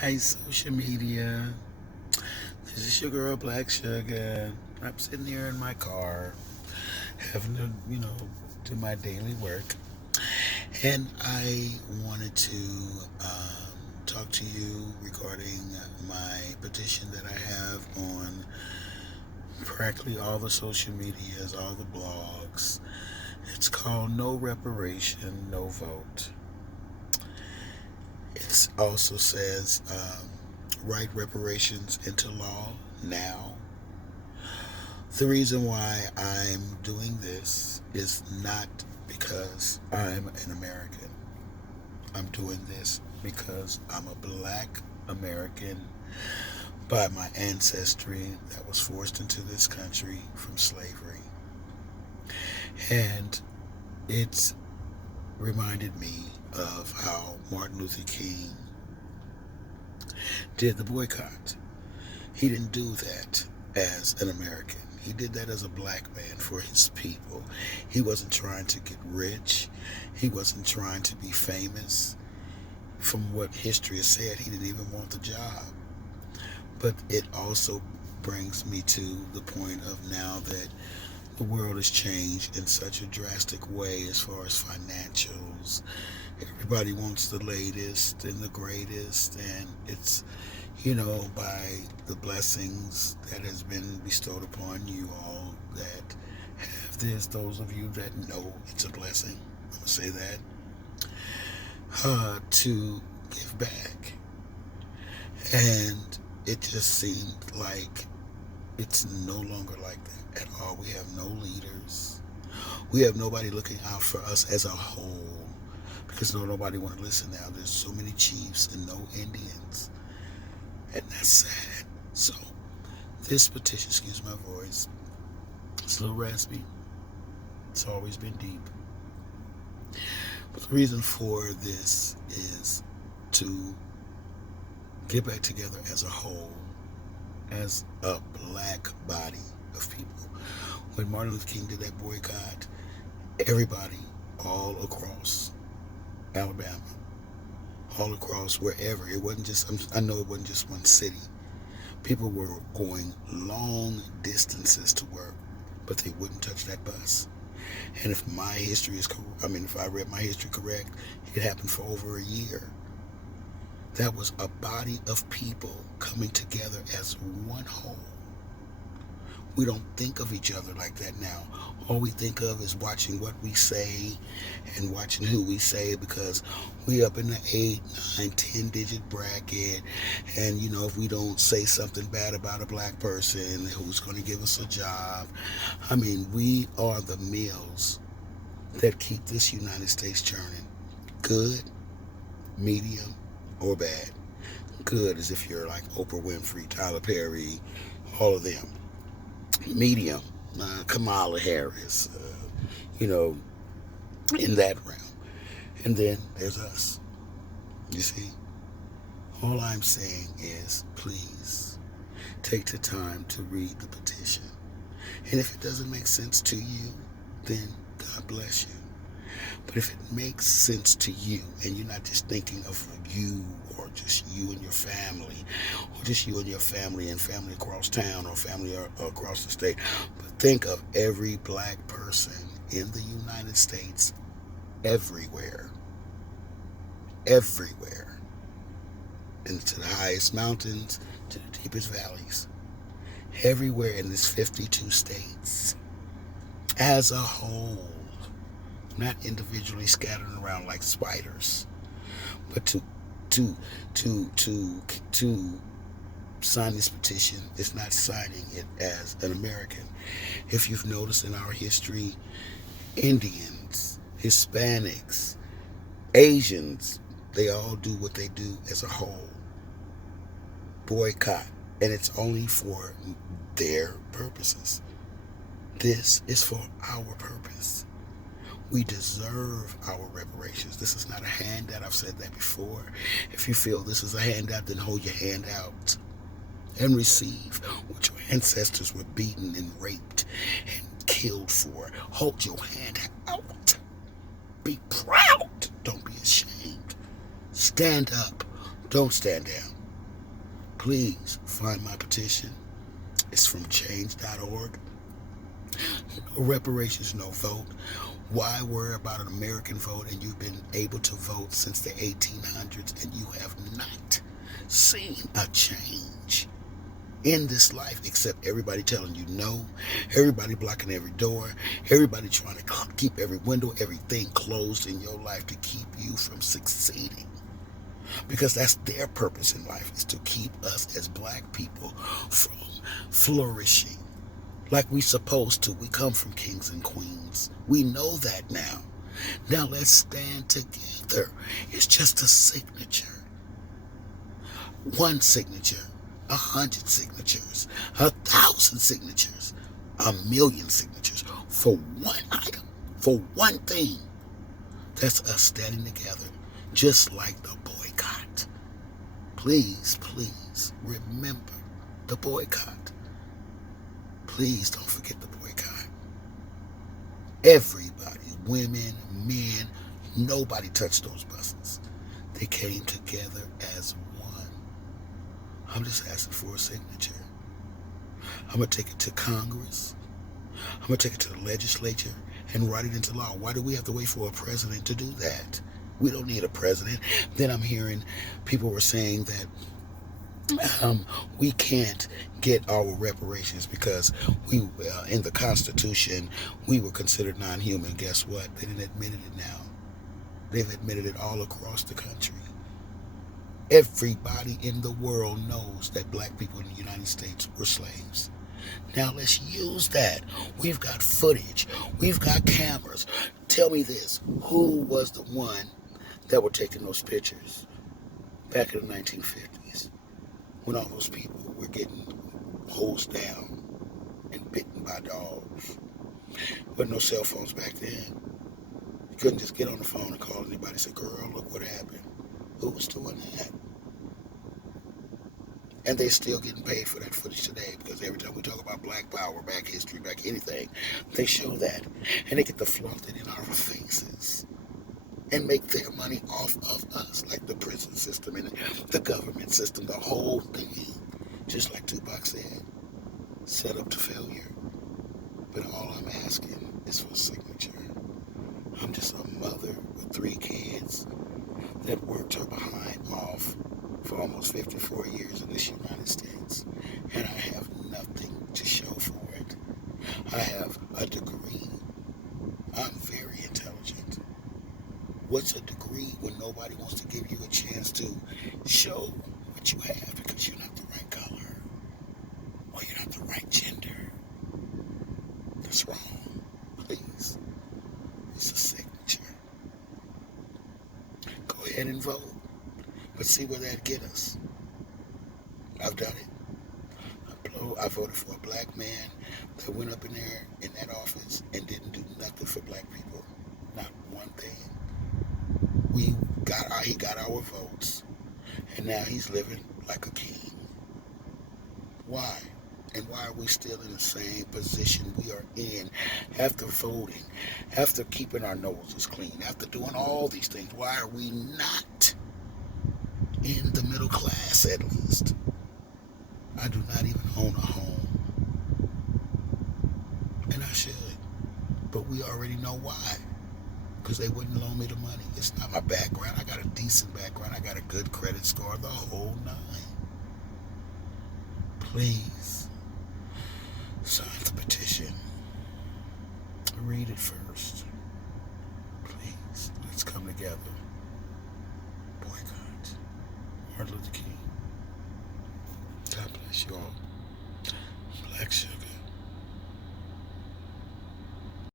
Hi, social media. This is your girl, Black Sugar. I'm sitting here in my car, having to, do my daily work. And I wanted to talk to you regarding my petition that I have on practically all the social medias, all the blogs. It's called No Reparation, No Vote. It also says write reparations into law now. The reason why I'm doing this is not because I'm an American. I'm doing this because I'm a black American by my ancestry that was forced into this country from slavery. And it's reminded me of how Martin Luther King did the boycott. He didn't do that as an American. He did that as a black man for his people. He wasn't trying to get rich. He wasn't trying to be famous. From what history has said, he didn't even want the job. But it also brings me to the point of now that the world has changed in such a drastic way as far as financials. Everybody wants the latest and the greatest, and it's, by the blessings that has been bestowed upon you all that have this, those of you that know it's a blessing, I'm going to say that, to give back. And it just seemed like it's no longer like that at all. We have no leaders. We have nobody looking out for us as a whole because nobody want to listen now. There's so many chiefs and no Indians, and that's sad. So this petition, excuse my voice, it's a little raspy. It's always been deep. But the reason for this is to get back together as a whole, as a black body of people. When Martin Luther King did that boycott, everybody all across Alabama, all across wherever, it wasn't just, I know it wasn't just one city. People were going long distances to work, but they wouldn't touch that bus. And if my history is, if I read my history correct, it happened for over a year. That was a body of people coming together as one whole. We don't think of each other like that now. All we think of is watching what we say and watching who we say, because we up in the 8, 9, 10-digit bracket. And, if we don't say something bad about a black person, who's going to give us a job? We are the mills that keep this United States churning. Good, medium, or bad. Good is if you're like Oprah Winfrey, Tyler Perry, all of them. Medium, Kamala Harris, in that realm. And then there's us. You see? All I'm saying is, please take the time to read the petition. And if it doesn't make sense to you, then God bless you. But if it makes sense to you, and you're not just thinking of you or just you and your family, or just you and your family and family across town or family across the state, but think of every black person in the United States, everywhere, everywhere, and to the highest mountains, to the deepest valleys, everywhere in this 52 states, as a whole. Not individually scattered around like spiders, but to sign this petition is not signing it as an American. If you've noticed in our history, Indians, Hispanics, Asians, they all do what they do as a whole. Boycott, and it's only for their purposes. This is for our purpose. We deserve our reparations. This is not a handout. I've said that before. If you feel this is a handout, then hold your hand out and receive what your ancestors were beaten and raped and killed for. Hold your hand out. Be proud. Don't be ashamed. Stand up. Don't stand down. Please find my petition. It's from change.org. No reparations, no vote. Why worry about an American vote and you've been able to vote since the 1800s and you have not seen a change in this life, except everybody telling you no, everybody blocking every door, everybody trying to keep every window, everything closed in your life to keep you from succeeding. Because that's their purpose in life, is to keep us as black people from flourishing like we supposed to. We come from kings and queens. We know that now. Now let's stand together. It's just a signature. One signature, 100 signatures, 1,000 signatures, 1,000,000 signatures for one item, for one thing. That's us standing together, just like the boycott. Please, please remember the boycott. Please don't forget the boycott. Everybody, women, men, nobody touched those buses. They came together as one. I'm just asking for a signature. I'm going to take it to Congress. I'm going to take it to the legislature and write it into law. Why do we have to wait for a president to do that? We don't need a president. Then I'm hearing people were saying that we can't get our reparations because we, in the Constitution, we were considered non-human. Guess what? They didn't admit it now. They've admitted it all across the country. Everybody in the world knows that black people in the United States were slaves. Now let's use that. We've got footage. We've got cameras. Tell me this. Who was the one that were taking those pictures back in the 1950s when all those people were getting hosed down and bitten by dogs? There wasn't no cell phones back then. You couldn't just get on the phone and call anybody and say, girl, look what happened. Who was doing that? And they're still getting paid for that footage today, because every time we talk about black power, black history, black anything, they show that. And they get to flaunt it in our faces and make their money off of us, like the prison system and the government system, the whole thing. Just like Tupac said, set up to failure. But all I'm asking is for a signature. I'm just a mother with 3 kids that worked her behind off for almost 54 years in this United States. And I have nothing to show for it. I have a degree. I'm very intelligent. What's a degree when nobody wants to give you a chance to show what you have because you're not the right color or you're not the right gender? That's wrong. Please. It's a signature. Go ahead and vote. But see where that'd get us. I've done it. I voted for a black man that went up in there in that office and didn't do nothing for black people. Not one thing. He got our votes, and now he's living like a king. Why? And why are we still in the same position we are in after voting, after keeping our noses clean, after doing all these things? Why are we not in the middle class, at least? I do not even own a home, and I should, but we already know why. Because they wouldn't loan me the money. It's not my background. I got a decent background. I got a good credit score, the whole 9. Please sign the petition. Read it first. Please, let's come together. Boycott. Martin Luther King. God bless you all. Black Shield.